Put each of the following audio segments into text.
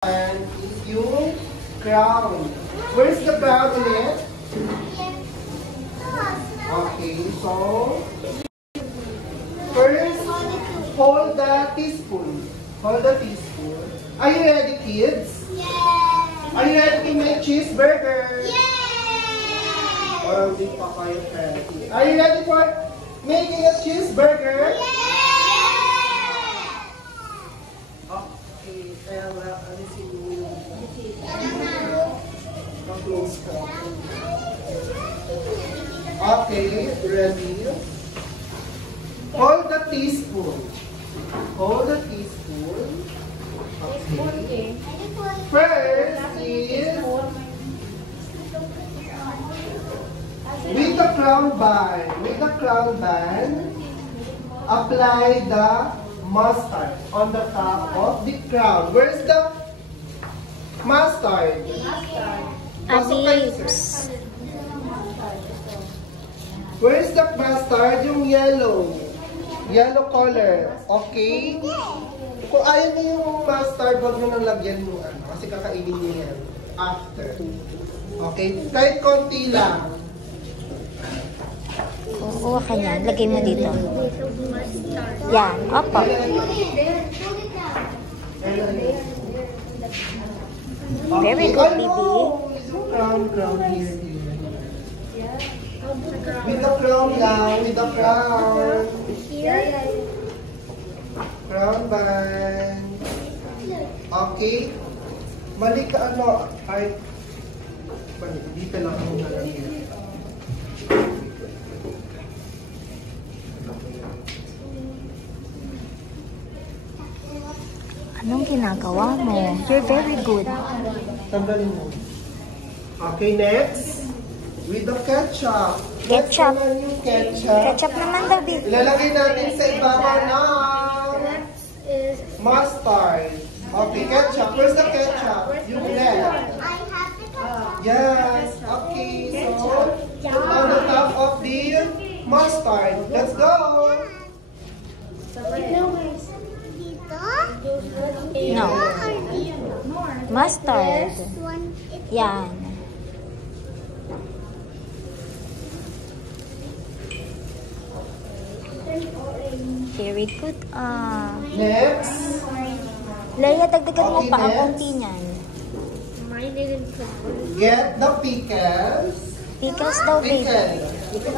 And is yung crown. Where's the crown ulit? Okay, so first, hold the teaspoon. Hold the teaspoon. Are you ready, kids? Yes! Are you ready to make cheeseburger? Yes! Or hindi pa kayo ready? Are you ready for making a cheeseburger? Yes! Okay, Ella, alisin mo yung close ka. Okay, ready? Hold the teaspoon. Hold the teaspoon. Okay. First is with the crown band. With the crown band, apply the mustard on the top of the crown. Where's the mustard? Lips. Where's the mustard? Yung yellow. Yellow color. Okay? Kung ayaw niyo yung mustard, huwag mo nang lagyan yung ano. Kasi kakainin niyo yan. After. Okay? Kahit konti lang. Kuha ka niyan. Lagay mo dito. Yan. Opo. Very good, baby. Crown here. With the crown lang. With the crown. Crown band. Okay. Mali ka ano. Ay. Dito lang ako nalagyan. Anong ginagawa mo? You're very good. Tanggalin mo. Okay, next. With the ketchup. Ketchup. Next naman yung ketchup. Ketchup naman daw, baby. Ilalagay natin sa ibabaw ng mustard. Okay, ketchup. Where's the ketchup? Yung left. Yes. Okay, so put on the top of the mustard. Let's go. No. Mustard. Yan. Very good. Next. Leia, dagdagan mo Okay, pa ang next. konti niyan. Get the pickles. Pickles daw, baby. Pickles.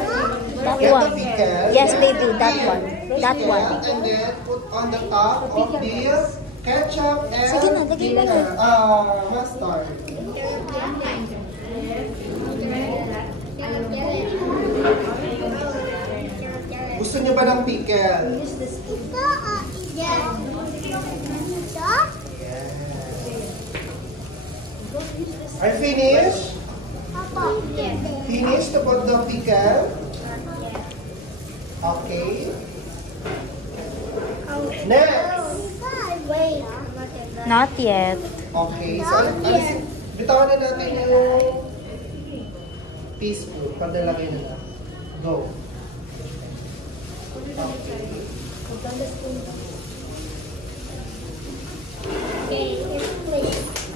That Get the one. pickles. Yes, baby. That one. That one. And then put on the top of this ketchup and Sige na, lagay mo na. mustard. Gusto niyo ba ng pickle? Are you finished? Finish to put the pickle? Okay. Next. Not yet. Okay. So, bitawan na natin yung teaspoon. Pandalagay na lang. Go.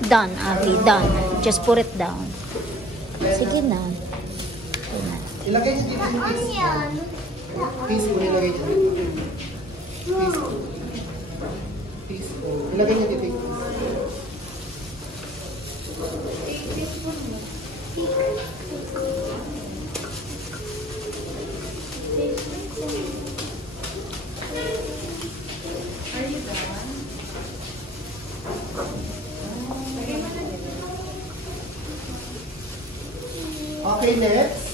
Done, Abby. Done. Just put it down. Sige na. Okay na. Ilagay niyo dito yung teaspoon. Teaspoon, ilagay niyo dito. Teaspoon. Teaspoon. Ilagay niyo dito yung teaspoon. Okay, next.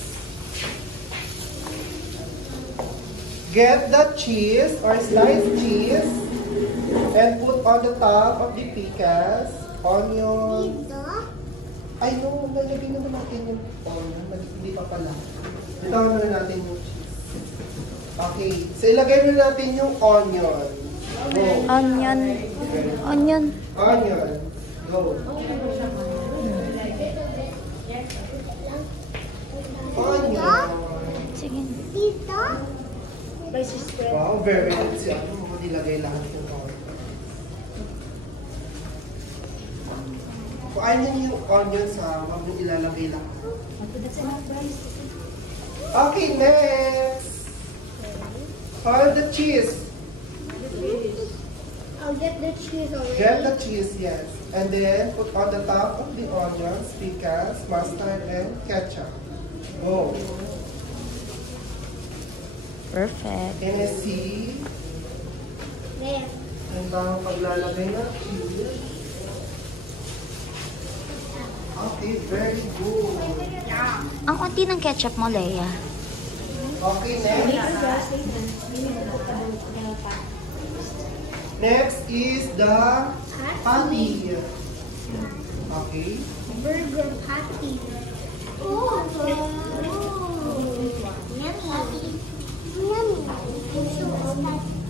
Get the cheese or sliced cheese and put on the top of the pickles, onion. Ay no, nalagay naman natin yung onion. Hindi pa pala. Bitawan na natin yung cheese. Okay, so ilagay na natin yung onion. Go. Onion. Onion. Onion. Go. Onion. Sige. Wow, very good siya. Ano mo nilagay lahat yung onion? Kung ayaw niyo yung onions ha, wag niyo ilalagay lang. Okay, next. All the cheese. I'll get the cheese already. Get the cheese, yes. And then put on the top of the onions, pickles, mustard, and ketchup. Go. Perfect. Can you see? There. Ang bang paglalagay ng cheese. Okay, very good. Ang konti ng ketchup mo, Leia. Okay, next. Next is the patty. Okay. Burger patty. Oh, yummy. Yummy. I'm so excited.